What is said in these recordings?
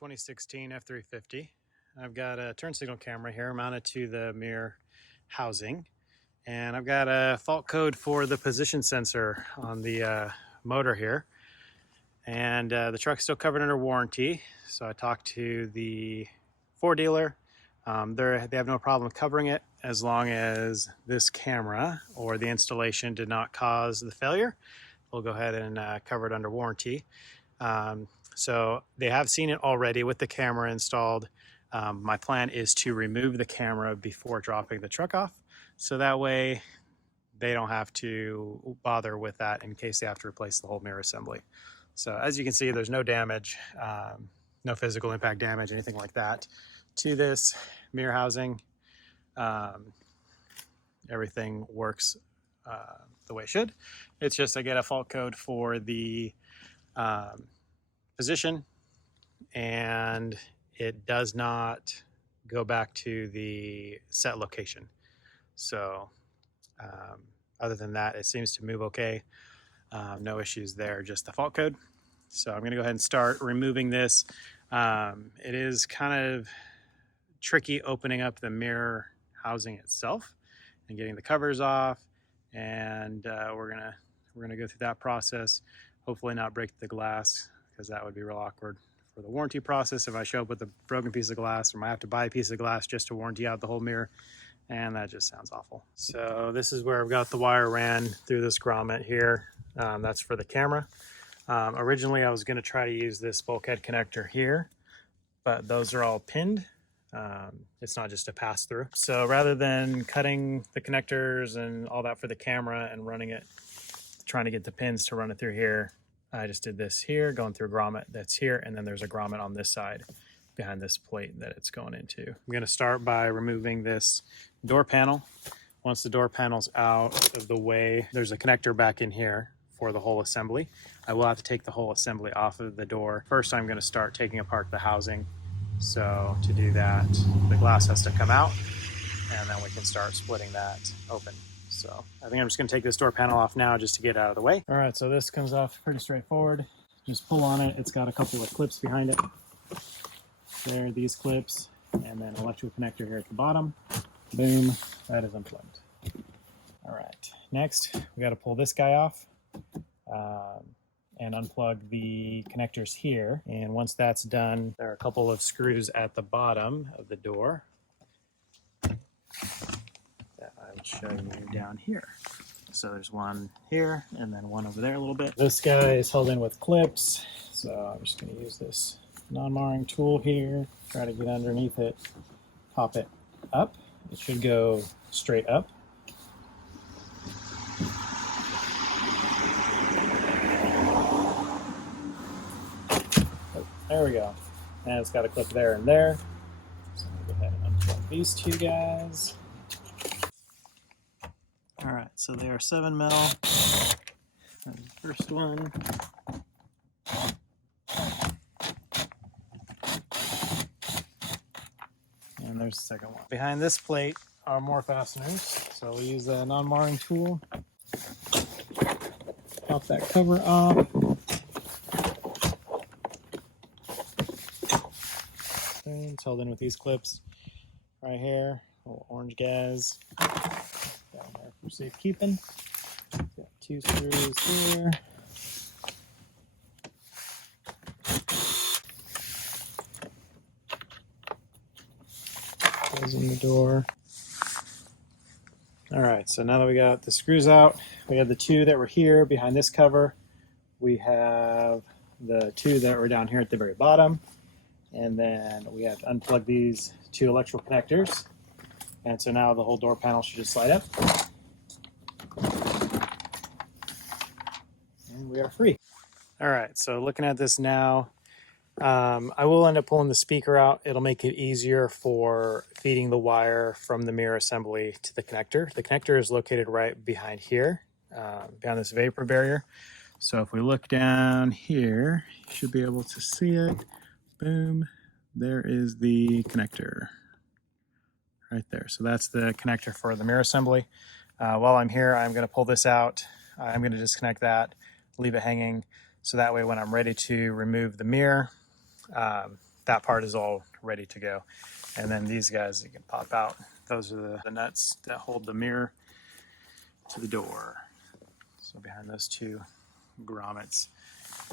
2016 F350. I've got a turn signal camera here mounted to the mirror housing, and I've got a fault code for the position sensor on the motor here. And the truck's still covered under warranty, so I talked to the Ford dealer. They have no problem covering it as long as this camera or the installation did not cause the failure. We'll go ahead and cover it under warranty. So they have seen it already with the camera installed. My plan is to remove the camera before dropping the truck off, so that way they don't have to bother with that in case they have to replace the whole mirror assembly. So as you can see, there's no damage, no physical impact damage, anything like that to this mirror housing. Everything works the way it should. It's just I get a fault code for the position, and it does not go back to the set location. So other than that, it seems to move okay. No issues there, just the fault code. So I'm going to go ahead and start removing this. It is kind of tricky opening up the mirror housing itself and getting the covers off, and we're gonna go through that process. Hopefully not break the glass, because that would be real awkward for the warranty process if I show up with a broken piece of glass, or I might have to buy a piece of glass just to warranty out the whole mirror, and that just sounds awful. So this is where I've got the wire ran through this grommet here. That's for the camera. Originally I was going to try to use this bulkhead connector here, but those are all pinned. It's not just a pass through. So rather than cutting the connectors and all that for the camera and running it, trying to get the pins to run it through here, I just did this here, going through a grommet that's here, and then there's a grommet on this side behind this plate that it's going into. I'm going to start by removing this door panel. Once the door panel's out of the way, there's a connector back in here for the whole assembly. I will have to take the whole assembly off of the door. First, I'm going to start taking apart the housing. So to do that, the glass has to come out, and then we can start splitting that open. So I think I'm just going to take this door panel off now just to get it out of the way. All right, so this comes off pretty straightforward. Just pull on it. It's got a couple of clips behind it. There are these clips, and then electrical connector here at the bottom. Boom, that is unplugged. All right, next we got to pull this guy off and unplug the connectors here. And once that's done, there are a couple of screws at the bottom of the door that I will show you down here. So there's one here and then one over there a little bit. This guy is held in with clips, so I'm just going to use this non-marring tool here, try to get underneath it, pop it up. It should go straight up. There we go. And it's got a clip there and there. So I'm going to go ahead and unplug these two guys. All right, so they are 7mm. That's the first one. And there's the second one. Behind this plate are more fasteners. So we use the non-marring tool. Pop that cover off. It's held in with these clips right here, little orange guys down there for safekeeping. Got two screws here. Closing the door. All right, so now that we got the screws out, we have the two that were here behind this cover. We have the two that were down here at the very bottom. And then we have to unplug these two electrical connectors. And so now the whole door panel should just slide up. And we are free. All right, so looking at this now, I will end up pulling the speaker out. It'll make it easier for feeding the wire from the mirror assembly to the connector. The connector is located right behind here, behind this vapor barrier. So if we look down here, you should be able to see it. Boom, there is the connector right there. So that's the connector for the mirror assembly. While I'm here, I'm going to pull this out. I'm going to disconnect that, leave it hanging, so that way when I'm ready to remove the mirror, that part is all ready to go. And then these guys you can pop out. Those are the nuts that hold the mirror to the door. So behind those two grommets,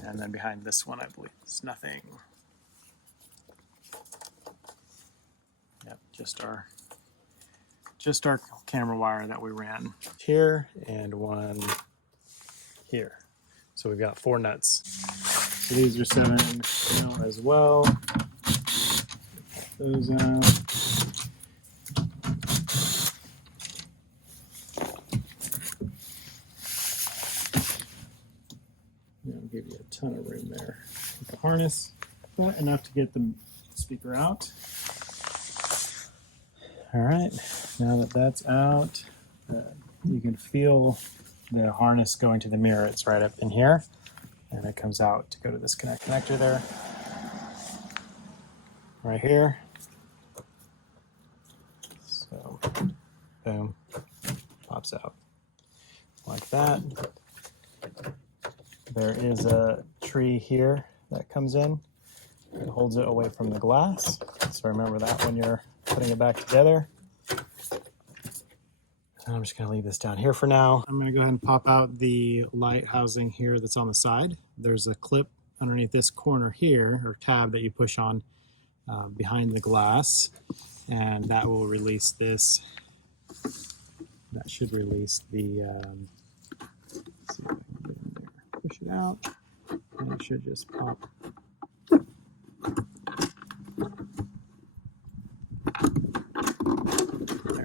and then behind this one, I believe it's nothing. Yep, just our camera wire that we ran here and one here. So we've got 4 nuts. So these are 7 as well. Pop those out. That'll give you a ton of room there with the harness, but enough to get the speaker out. All right, now that that's out, you can feel the harness going to the mirror. It's right up in here, and it comes out to go to this connector there, right here. So, boom, pops out like that. There is a tree here that comes in. It holds it away from the glass. So remember that when you're putting it back together. And I'm just going to leave this down here for now. I'm going to go ahead and pop out the light housing here that's on the side. There's a clip underneath this corner here, or tab that you push on behind the glass, and that will release this. That should release the, let's see if I can get in there. Push it out, and it should just pop. There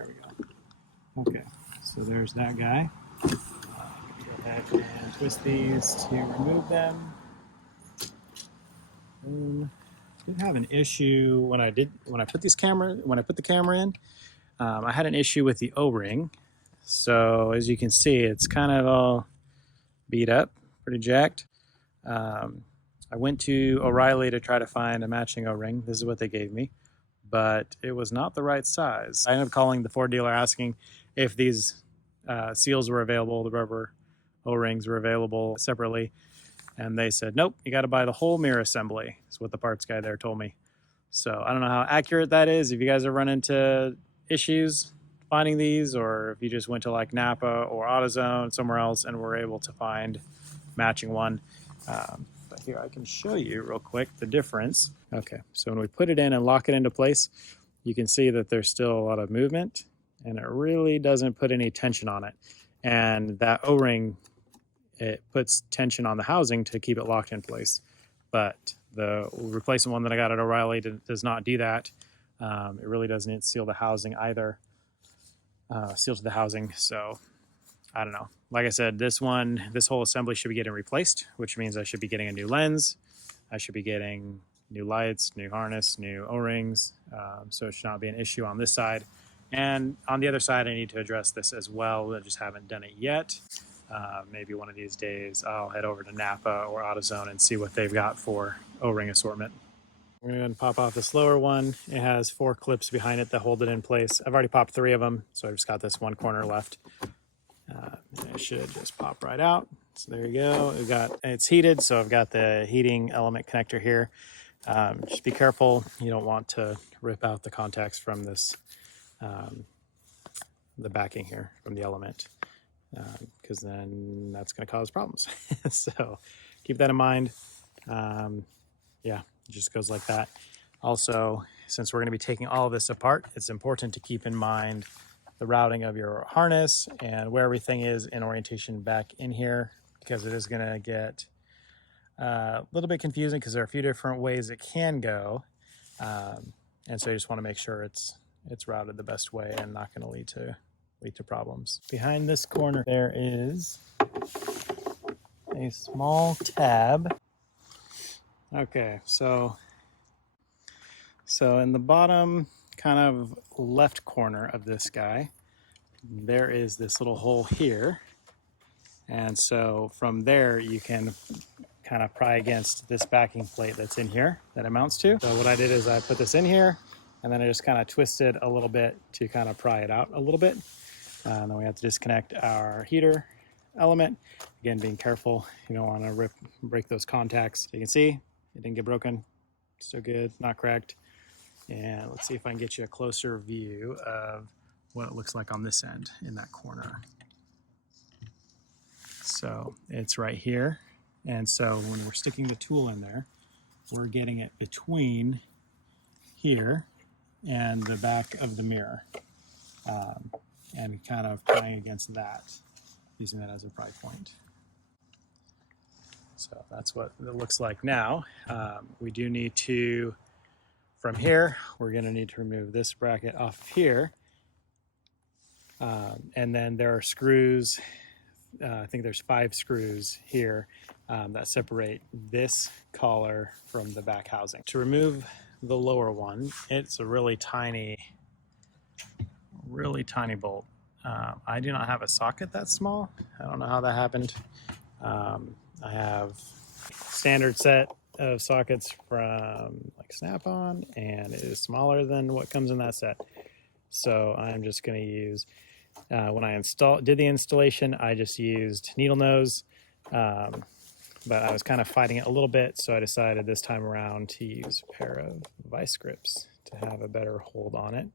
we go. Okay, so there's that guy. Go ahead and twist these to remove them. Did have an issue when I put the camera in. I had an issue with the O-ring. So as you can see, it's kind of all beat up, pretty jacked. I went to O'Reilly to try to find a matching O-ring. This is what they gave me, but it was not the right size. I ended up calling the Ford dealer asking if these seals were available, the rubber O-rings were available separately. And they said, nope, you got to buy the whole mirror assembly. That's what the parts guy there told me. So I don't know how accurate that is. If you guys have run into issues finding these, or if you just went to like Napa or AutoZone, somewhere else, and were able to find matching one. But here, I can show you real quick the difference. Okay, so when we put it in and lock it into place, you can see that there's still a lot of movement, and it really doesn't put any tension on it. And that O-ring, it puts tension on the housing to keep it locked in place. But the replacement one that I got at O'Reilly does not do that. It really doesn't seal the housing either. Seal to the housing, so I don't know. Like I said, this whole assembly should be getting replaced, which means I should be getting a new lens. I should be getting new lights, new harness, new O-rings. So it should not be an issue on this side. And on the other side, I need to address this as well. I just haven't done it yet. Maybe one of these days I'll head over to Napa or AutoZone and see what they've got for O-ring assortment. We're going to pop off this lower one. It has 4 clips behind it that hold it in place. I've already popped 3 of them, so I've just got this one corner left. It should just pop right out. So there you go. It's heated, so I've got the heating element connector here. Just be careful. You don't want to rip out the contacts from this, the backing here from the element, because then that's going to cause problems. So keep that in mind. Yeah, it just goes like that. Also, since we're going to be taking all of this apart, it's important to keep in mind the routing of your harness and where everything is in orientation back in here, because it is going to get a little bit confusing because there are a few different ways it can go. And so you just want to make sure it's routed the best way and not going to lead to problems. Behind this corner, there is a small tab. Okay, so in the bottom kind of left corner of this guy, there is this little hole here. And so from there, you can kind of pry against this backing plate that's in here that it mounts to. So what I did is I put this in here, and then I just kind of twisted a little bit to kind of pry it out a little bit. And then we have to disconnect our heater element. Again, being careful, you don't want to break those contacts. So you can see it didn't get broken. still good, not cracked. And let's see if I can get you a closer view of what it looks like on this end in that corner. So it's right here. And so when we're sticking the tool in there, we're getting it between here and the back of the mirror, and kind of playing against that, using that as a pry point. So that's what it looks like now. We do need to, from here, we're going to need to remove this bracket off here. And then there are screws, I think there's 5 screws here that separate this collar from the back housing. To remove the lower one, it's a really tiny bolt. I do not have a socket that small. I don't know how that happened. I have standard set of sockets from like Snap-on, and it is smaller than what comes in that set. So I'm just going to use, when I did the installation, I just used needle nose, but I was kind of fighting it a little bit, so I decided this time around to use a pair of vice grips to have a better hold on it.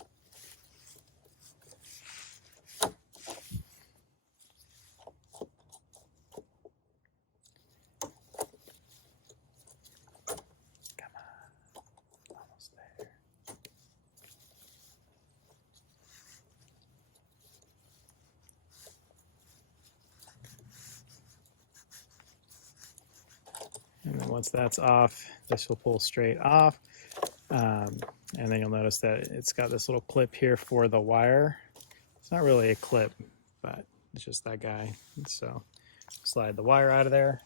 And then once that's off, this will pull straight off. And then you'll notice that it's got this little clip here for the wire. It's not really a clip, but it's just that guy. So slide the wire out of there,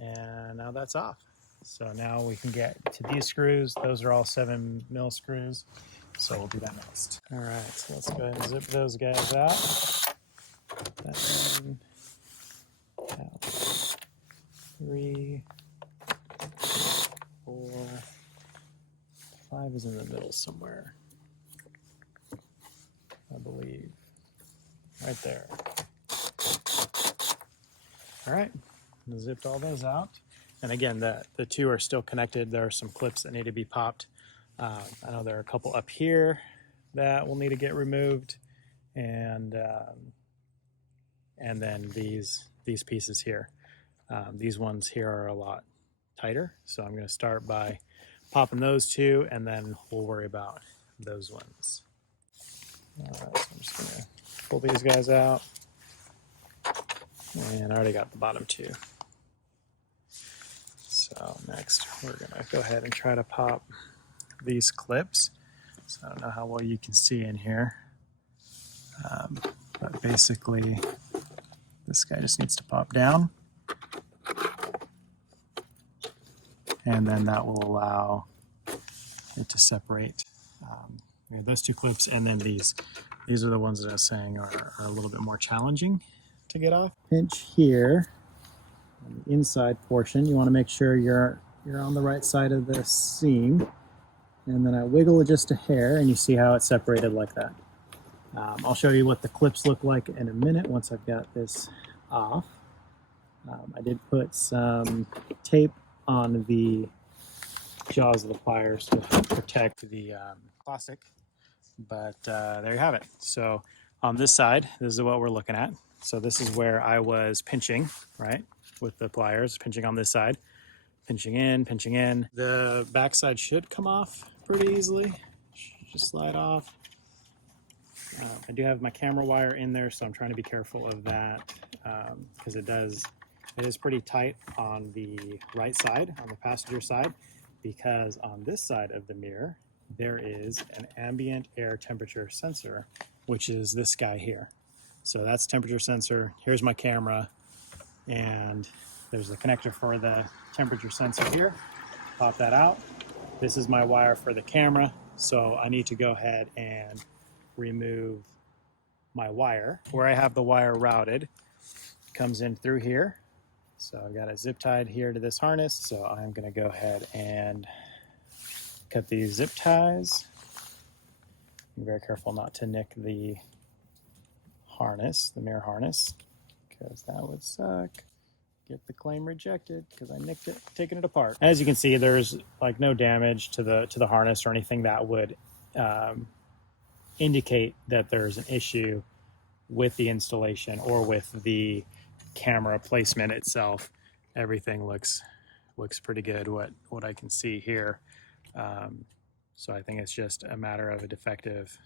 and now that's off. So now we can get to these screws. Those are all 7mm screws. So we'll do that next. All right, so let's go ahead and zip those guys out. Then out. 3, 4, 5 is in the middle somewhere, I believe. Right there. All right, zipped all those out. And again, the 2 are still connected. There are some clips that need to be popped. I know there are a couple up here that will need to get removed, and then these pieces here. These ones here are a lot tighter, so I'm going to start by popping those 2, and then we'll worry about those ones. All right, so I'm just going to pull these guys out, and I already got the bottom 2. So next, we're going to go ahead and try to pop these clips. So I don't know how well you can see in here, but basically this guy just needs to pop down, and then that will allow it to separate. We have those 2 clips, and then these are the ones that I was saying are a little bit more challenging to get off. Pinch here on the inside portion. You want to make sure you're on the right side of the seam, and then I wiggle it just a hair, and you see how it's separated like that. I'll show you what the clips look like in a minute once I've got this off. I did put some tape on the jaws of the pliers to protect the plastic, but there you have it. So on this side, this is what we're looking at. So this is where I was pinching, right, with the pliers, pinching on this side, pinching in, pinching in. The back side should come off pretty easily. Should just slide off. I do have my camera wire in there, so I'm trying to be careful of that, because it is pretty tight on the right side, on the passenger side, because on this side of the mirror, there is an ambient air temperature sensor, which is this guy here. So that's temperature sensor. Here's my camera, and there's the connector for the temperature sensor here. Pop that out. This is my wire for the camera, so I need to go ahead and remove my wire. Where I have the wire routed comes in through here. So I've got it zip tied here to this harness. So I'm going to go ahead and cut these zip ties. Be very careful not to nick the harness, the mirror harness, because that would suck. get the claim rejected because I nicked it, taking it apart. As you can see, there's like no damage to the harness or anything that would indicate that there's an issue with the installation or with the camera placement itself. Everything looks pretty good, what I can see here. So I think it's just a matter of a defective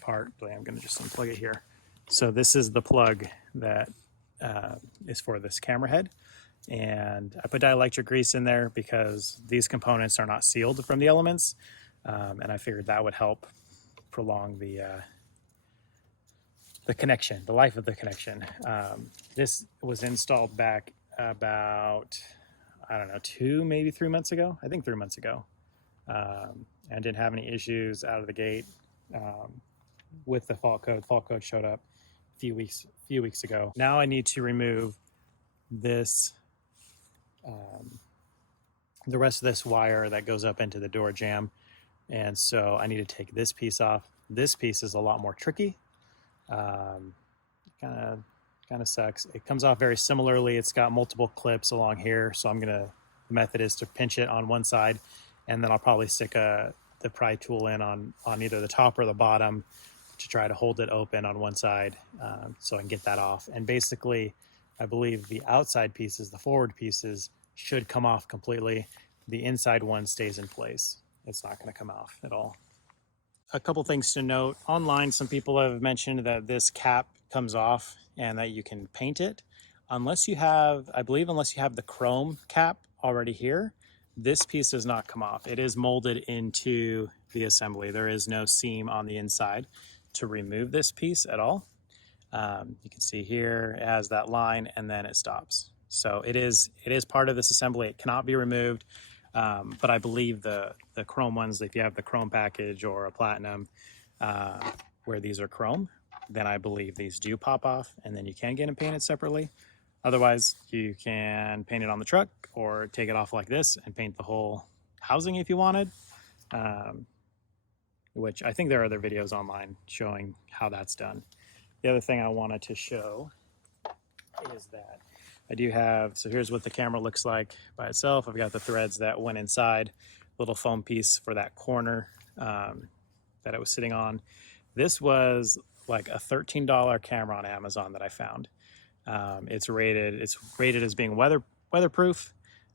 part. I'm going to just unplug it here. So this is the plug that is for this camera head, and I put dielectric grease in there because these components are not sealed from the elements, and I figured that would help prolong the connection, the life of the connection. This was installed back about, I don't know, 2, maybe 3 months ago. I think 3 months ago, and didn't have any issues out of the gate with the fault code. Fault code showed up a few weeks ago. Now I need to remove this, the rest of this wire that goes up into the door jamb, and so I need to take this piece off. This piece is a lot more tricky. Kind of sucks. It comes off very similarly. It's got multiple clips along here, so the method is to pinch it on one side, and then I'll probably stick the pry tool in on either the top or the bottom to try to hold it open on one side, so I can get that off. And basically, I believe the outside pieces, the forward pieces, should come off completely. The inside one stays in place. It's not going to come off at all. A couple things to note. Online, some people have mentioned that this cap comes off and that you can paint it. Unless you have the chrome cap already here, this piece does not come off. It is molded into the assembly. There is no seam on the inside to remove this piece at all. You can see here it has that line and then it stops. So it is part of this assembly. It cannot be removed. But I believe the chrome ones, if you have the chrome package or a platinum where these are chrome, then I believe these do pop off and then you can get them painted separately. Otherwise, you can paint it on the truck or take it off like this and paint the whole housing if you wanted, which I think there are other videos online showing how that's done. The other thing I wanted to show is that I do have, so here's what the camera looks like by itself. I've got the threads that went inside, little foam piece for that corner that it was sitting on. This was like a $13 camera on Amazon that I found. It's rated as being weatherproof,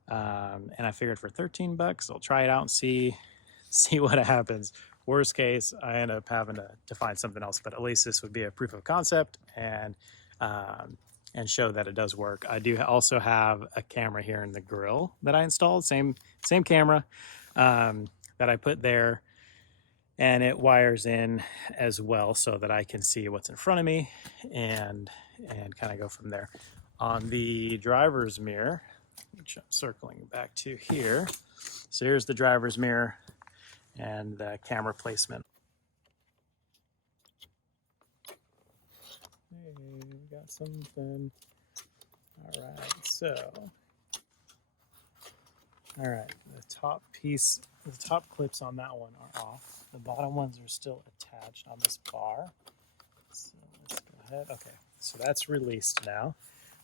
and I figured for 13 bucks, I'll try it out and see what happens. Worst case, I end up having to find something else, but at least this would be a proof of concept and show that it does work. I do also have a camera here in the grill that I installed, same camera that I put there, and it wires in as well so that I can see what's in front of me and kind of go from there. On the driver's mirror, which I'm circling back to here, so here's the driver's mirror and the camera placement. Hey, we got something. All right, the top clips on that one are off. The bottom ones are still attached on this bar. So let's go ahead. Okay, so that's released now.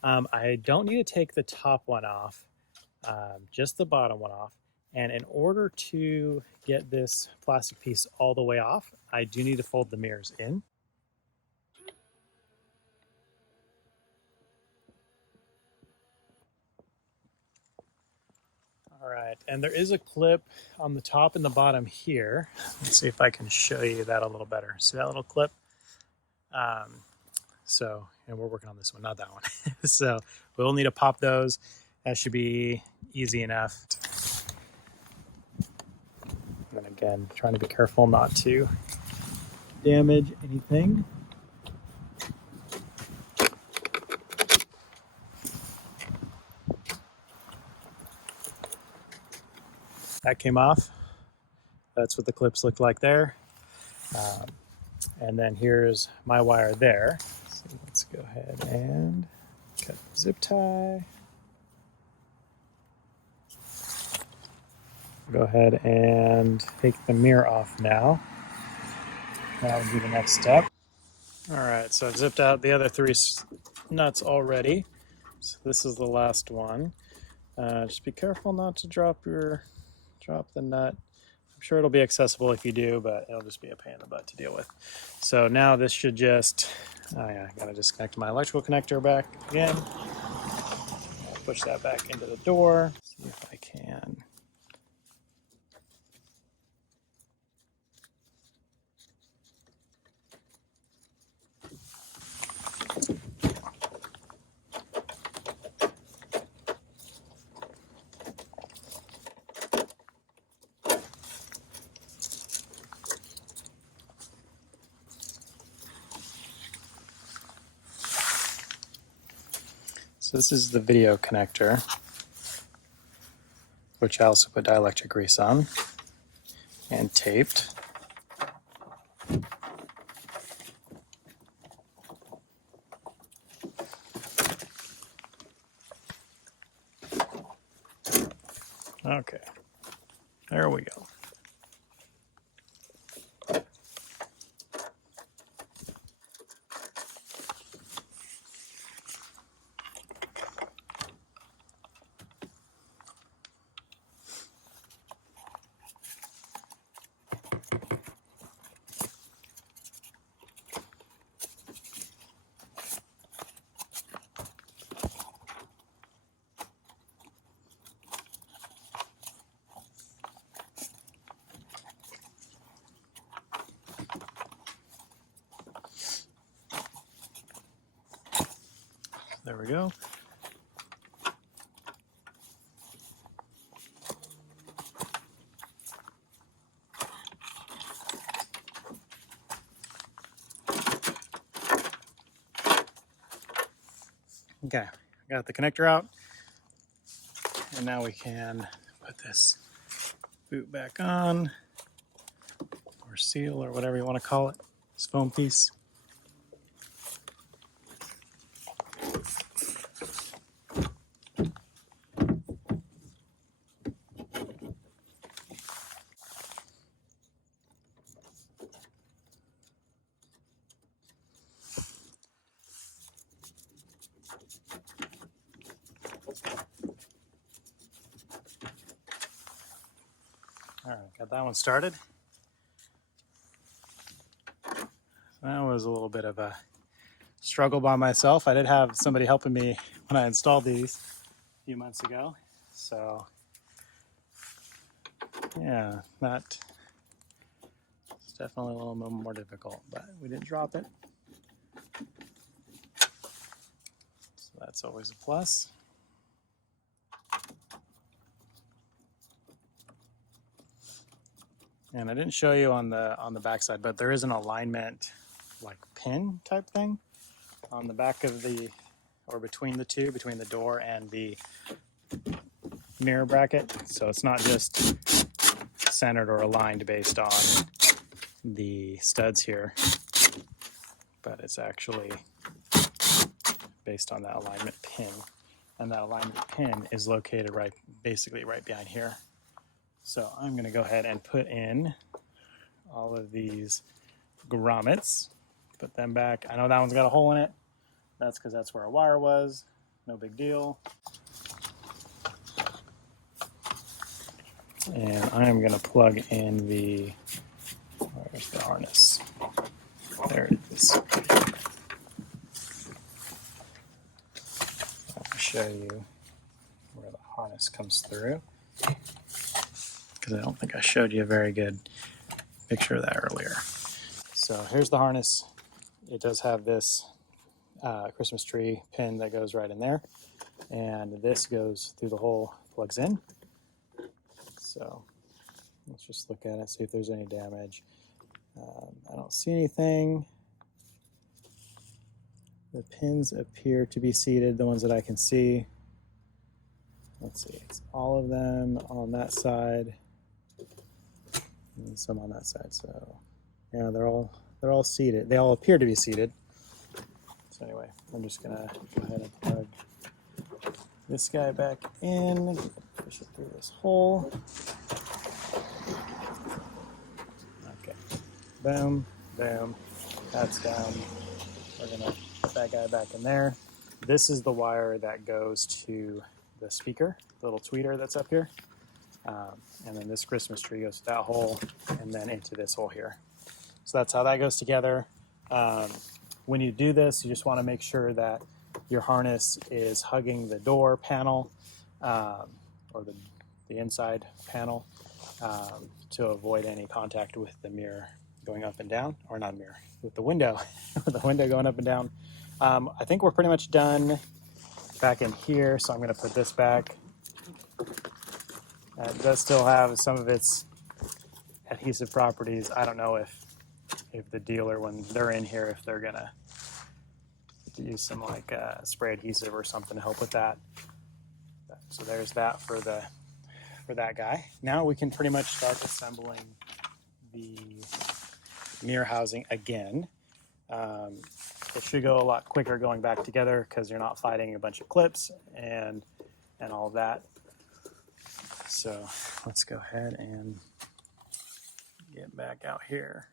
I don't need to take the top one off, just the bottom one off. And in order to get this plastic piece all the way off, I do need to fold the mirrors in. All right, and there is a clip on the top and the bottom here. Let's see if I can show you that a little better. See that little clip? And we're working on this one, not that one. So we'll need to pop those. That should be easy enough. And then again, trying to be careful not to damage anything. That came off. That's what the clips look like there. And then here's my wire there. So let's go ahead and cut the zip tie. Go ahead and take the mirror off now. That would be the next step. All right, so I've zipped out the other 3 nuts already. So this is the last one. Just be careful not to drop the nut. I'm sure it'll be accessible if you do, but it'll just be a pain in the butt to deal with. So now this should just, oh yeah, I gotta disconnect my electrical connector back again. I'll push that back into the door. See if I can. So this is the video connector, which I also put dielectric grease on and taped. Okay, there we go. There we go. Okay, got the connector out, and now we can put this boot back on, or seal, or whatever you want to call it, this foam piece. All right, got that one started. That was a little bit of a struggle by myself. I did have somebody helping me when I installed these a few months ago. So yeah, that is definitely a little bit more difficult, but we didn't drop it. So that's always a plus. And I didn't show you on the backside, but there is an alignment like pin type thing on the back of the, or between the two, between the door and the mirror bracket. So it's not just centered or aligned based on the studs here, but it's actually based on that alignment pin. And that alignment pin is located basically right behind here. So I'm going to go ahead and put in all of these grommets, put them back. I know that one's got a hole in it. That's because that's where a wire was. No big deal. And I'm going to plug in where's the harness? There it is. I'll show you where the harness comes through, because I don't think I showed you a very good picture of that earlier. So here's the harness. It does have this Christmas tree pin that goes right in there, and this goes through the hole, plugs in. So let's just look at it, see if there's any damage. I don't see anything. The pins appear to be seated, the ones that I can see. Let's see, it's all of them on that side and some on that side. So yeah, they're all seated. They all appear to be seated. So anyway, I'm just gonna go ahead and plug this guy back in, push it through this hole. Okay, boom, boom, that's down. We're gonna put that guy back in there. This is the wire that goes to the speaker, the little tweeter that's up here. And then this Christmas tree goes to that hole and then into this hole here. So that's how that goes together. When you do this, you just want to make sure that your harness is hugging the door panel or the inside panel to avoid any contact with the mirror going up and down, or not mirror, with the window, the window going up and down. I think we're pretty much done back in here, so I'm going to put this back. It does still have some of its adhesive properties. I don't know if the dealer, when they're in here, if they're going to use some like spray adhesive or something to help with that. So there's that for that guy. Now we can pretty much start assembling the mirror housing again. It should go a lot quicker going back together because you're not fighting a bunch of clips and all of that. So let's go ahead and get back out here.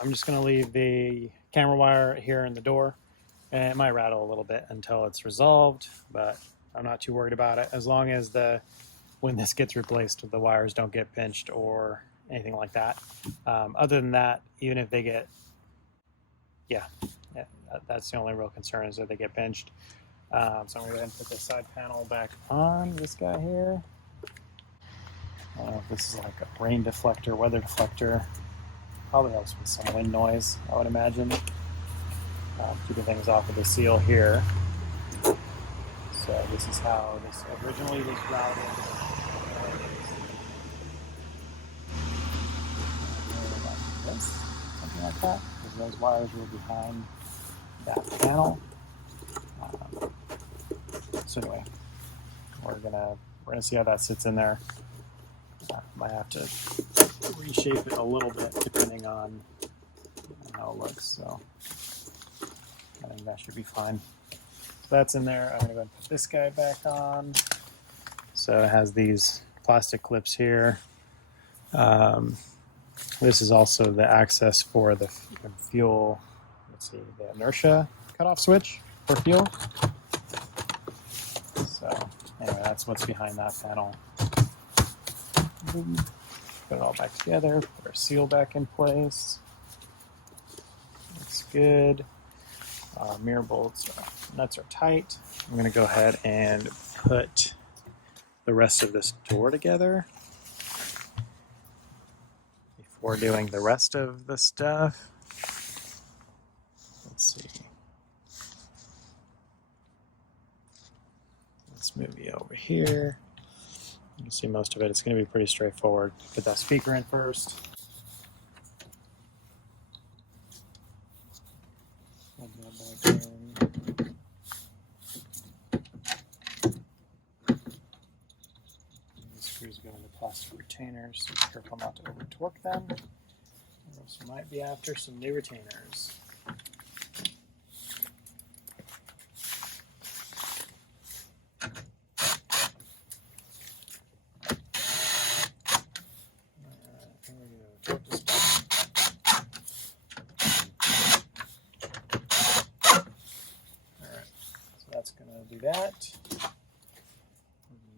I'm just going to leave the camera wire here in the door, and it might rattle a little bit until it's resolved, but I'm not too worried about it as long as when this gets replaced, the wires don't get pinched or anything like that. Other than that, even if they get, that's the only real concern, is that they get pinched. So I'm going to go ahead and put this side panel back on this guy here. I don't know if this is like a rain deflector, weather deflector. Probably helps with some wind noise, I would imagine. Keeping things off of the seal here. So this is how this originally was routed. Like this, something like that, because those wires were behind that panel. So anyway, we're gonna see how that sits in there. Might have to reshape it a little bit depending on how it looks. So I think that should be fine. So that's in there. I'm gonna go and put this guy back on. So it has these plastic clips here. This is also the access for the fuel. Let's see, the inertia cutoff switch for fuel. So anyway, that's what's behind that panel. Put it all back together, put our seal back in place. Looks good. Mirror bolts, nuts are tight. I'm going to go ahead and put the rest of this door together before doing the rest of the stuff. Let's see. Let's move you over here. You can see most of it. It's going to be pretty straightforward. Put that speaker in first. Plug that back in. These screws go into plastic retainers, so be careful not to over torque them. We also might be after some new retainers. Do that.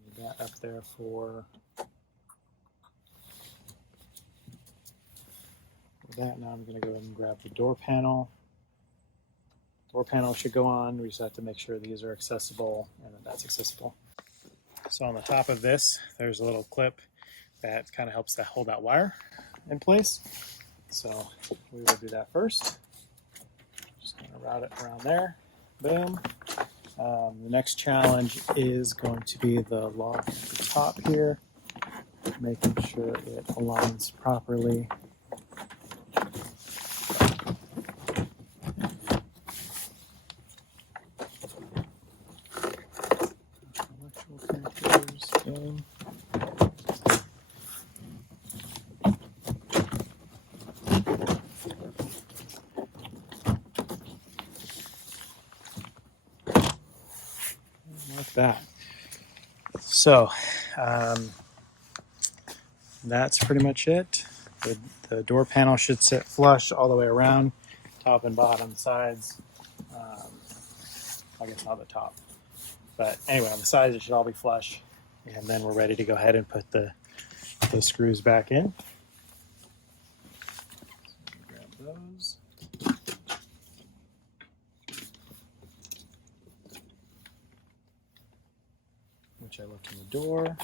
Leave that up there for that. Now I'm going to go ahead and grab the door panel. Door panel should go on. We just have to make sure these are accessible and that that's accessible. So on the top of this, there's a little clip that kind of helps to hold that wire in place. So we will do that first. Just going to route it around there. Boom. The next challenge is going to be the log at the top here, making sure it aligns properly. Like that. So that's pretty much it. The door panel should sit flush all the way around, top and bottom sides. I guess not the top. But anyway, on the sides it should all be flush. And then we're ready to go ahead and put the screws back in. So grab those. Which I left in the door.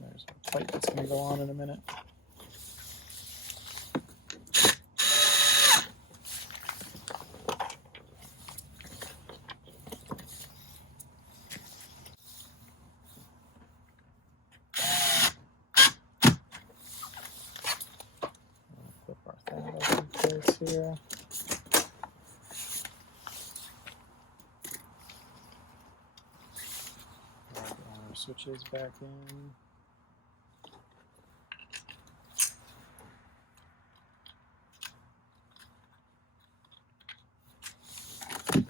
There's a plate that's going to go on in a minute. Flip our thing over in place here. Switches back in. And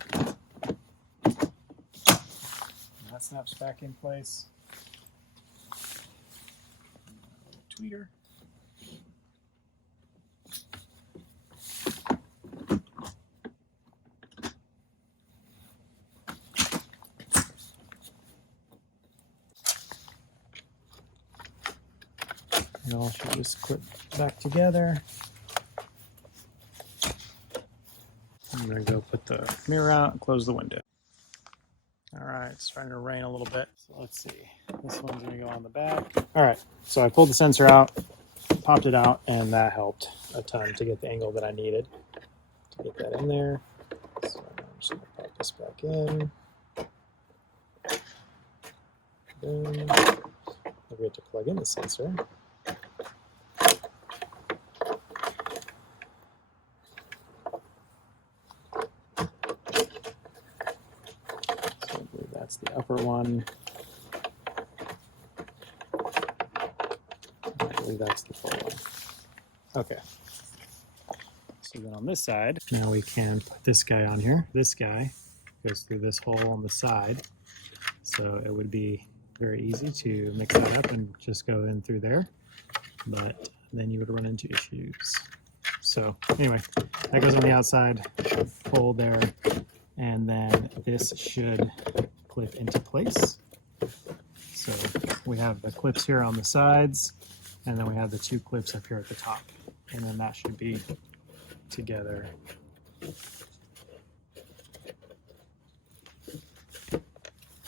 that snaps back in place. Tweeter. It all should just clip back together. I'm going to go put the mirror out and close the window. All right, it's starting to rain a little bit. So let's see. This one's going to go on the back. All right, so I pulled the sensor out, popped it out, and that helped a ton to get the angle that I needed to get that in there. So I'm just going to pop this back in. Boom. We have to plug in the sensor. That's the upper one. I believe that's the full one. Okay. So then on this side, now we can put this guy on here. This guy goes through this hole on the side. So it would be very easy to mix that up and just go in through there. But then you would run into issues. So anyway, that goes on the outside, hole there, and then this should clip into place. So we have the clips here on the sides, and then we have the two clips up here at the top, and then that should be together.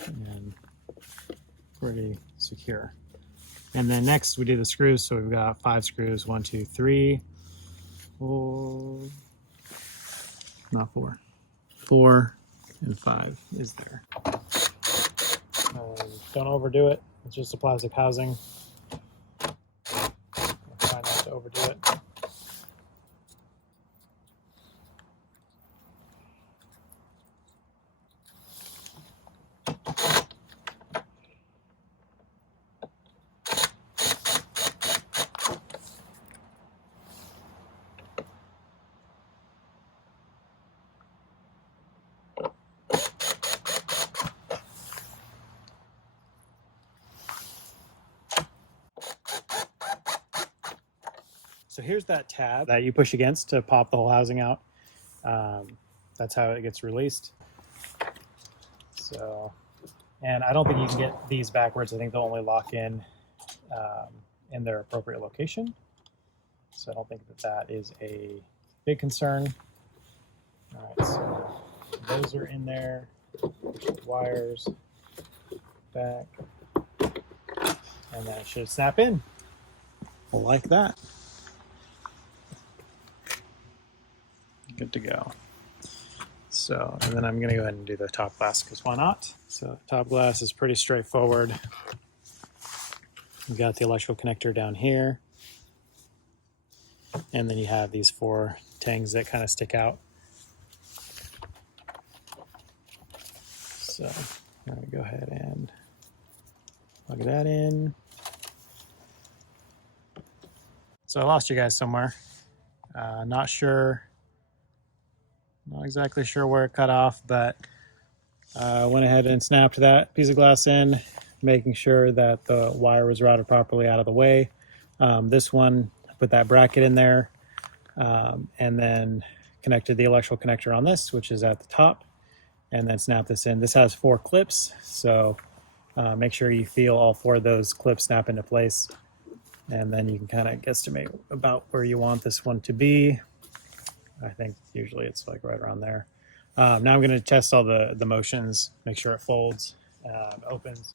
And pretty secure. And then next we do the screws. So we've got 5 screws, 1, 2, 3, 4, not 4, 4 and 5 is there. Don't overdo it. It's just a plastic housing. Try not to overdo it. So here's that tab that you push against to pop the whole housing out. That's how it gets released. So, and I don't think you can get these backwards. I think they'll only lock in their appropriate location. So I don't think that that is a big concern. All right, so those are in there. Wires back, and that should snap in like that. Good to go. So, and then I'm going to go ahead and do the top glass because why not? So top glass is pretty straightforward. You've got the electrical connector down here, and then you have these 4 tangs that kind of stick out. So I'm going to go ahead and plug that in. So I lost you guys somewhere. Not exactly sure where it cut off, but I went ahead and snapped that piece of glass in, making sure that the wire was routed properly out of the way. This one, I put that bracket in there. and then connected the electrical connector on this, which is at the top, and then snap this in. This has 4 clips, so make sure you feel all 4 of those clips snap into place, and then you can kind of guesstimate about where you want this one to be. I think usually it's like right around there. Now I'm going to test all the motions, make sure it folds, opens.